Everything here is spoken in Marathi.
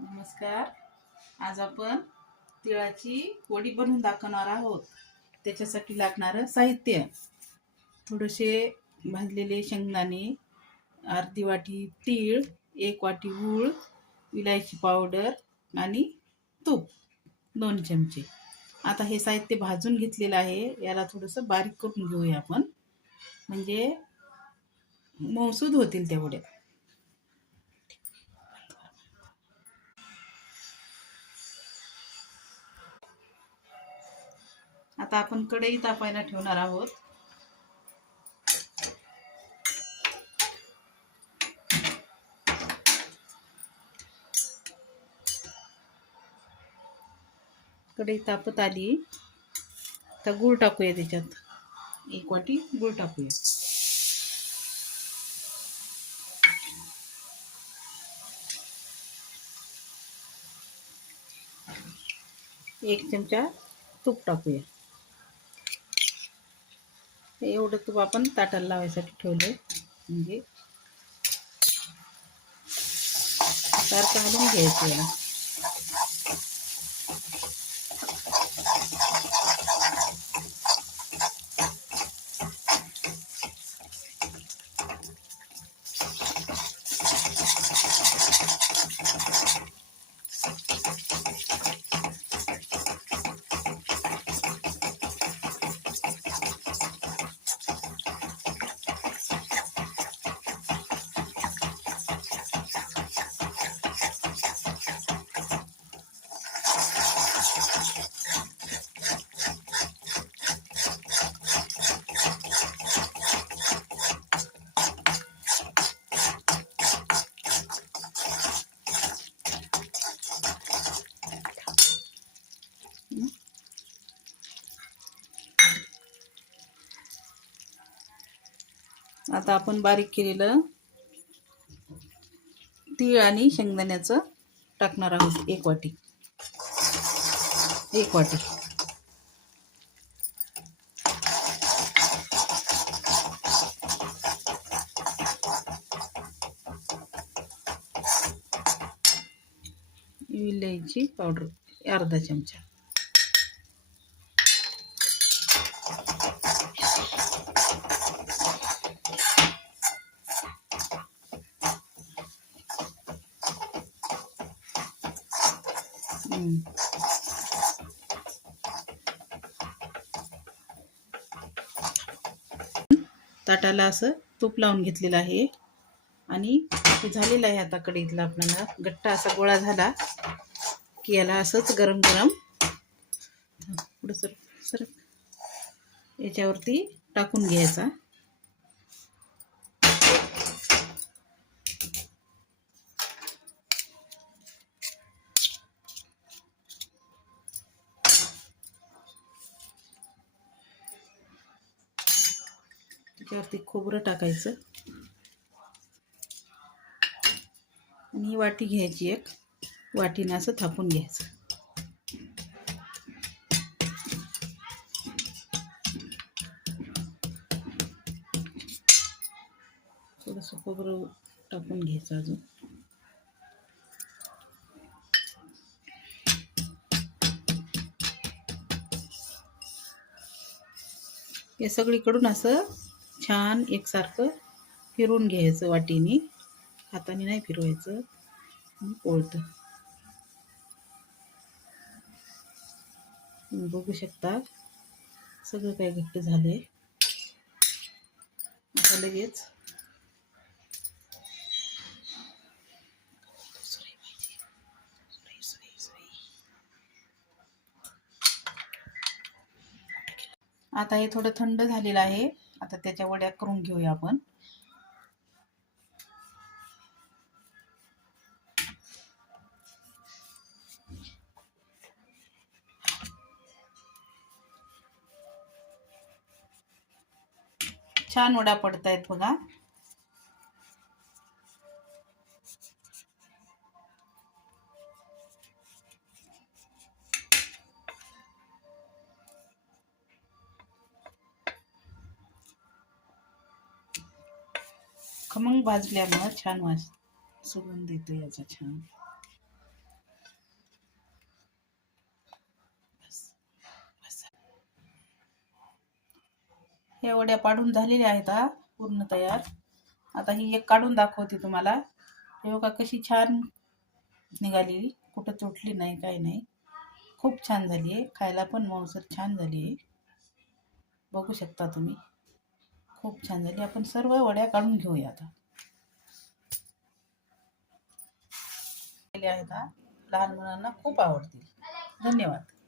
नमस्कार. आज आपण तिळाची वडी बनवून दाखवणार आहोत. त्याच्यासाठी लागणारं साहित्य: थोडेसे भाजलेले शेंगदाणे, अर्धी वाटी तीळ, 1 वाटी गूळ, विलायची पावडर आणि तूप 2 चमचे. आता हे साहित्य भाजून घेतलेलं आहे. याला थोडंसं बारीक करून घेऊया आपण, म्हणजे मऊसूद होतील तेवढ्या. आता आपण कढई तापायला ठेवणार आहोत. कढई तापत आली तर गूळ टाकूया. त्याच्यात 1 वाटी गूळ टाकूया. एक चमचा तूप टाकूया. एवढं तूप आपण ताटाला लावायसाठी ठेवलं, म्हणजे सारखं हलवून घ्यायचं याला. आता आपण बारीक केलेलं तीळ आणि शेंगदाण्याचं टाकणार आहोत. 1 वाटी. विलायची पावडर अर्धा चमचा. ताटाला असं तूप लावून घेतलेलं आहे आणि ते झालेलं आहे. आता कढईतला आपल्याला गट्टा असा गोळा झाला की याला असंच गरम गरम पुढं सर याच्यावरती टाकून घ्यायचा. त्याच्यावरती खोबरं टाकायचं आणि ही वाटी घ्यायची. एक वाटीनं असं थापून घ्यायचं. थोडंसं खोबरं टाकून घ्यायचं अजून. हे सगळीकडून असं छान एकसारखं फिरवून घ्यायचं वाटीने. हाताने नाही फिरवायचं, पोळतं. तुम्ही बघू शकता सगळं काय घट्ट झालंय. आता लगेच आता हे थोडं थंड झालेलं आहे. आता त्याच्या वड्या करून घेऊया आपण. छान वडा पडतायत बघा. खमंग भाजल्यामुळे छान वास सुगंध येतो याचा छान. हे वड्या पाडून झालेल्या आहेत हा पूर्ण तयार. आता ही एक काढून दाखवते तुम्हाला. हे बघा कशी छान निघालेली, कुठं तुटली नाही, काही नाही. खूप छान झाली आहे, खायला पण मऊसर छान झाली आहे. बघू शकता तुम्ही, खूप छान झाली. आपण सर्व वड्या काढून घेऊया आता. आहेत हा, लहान मुलांना खूप आवडतील. धन्यवाद.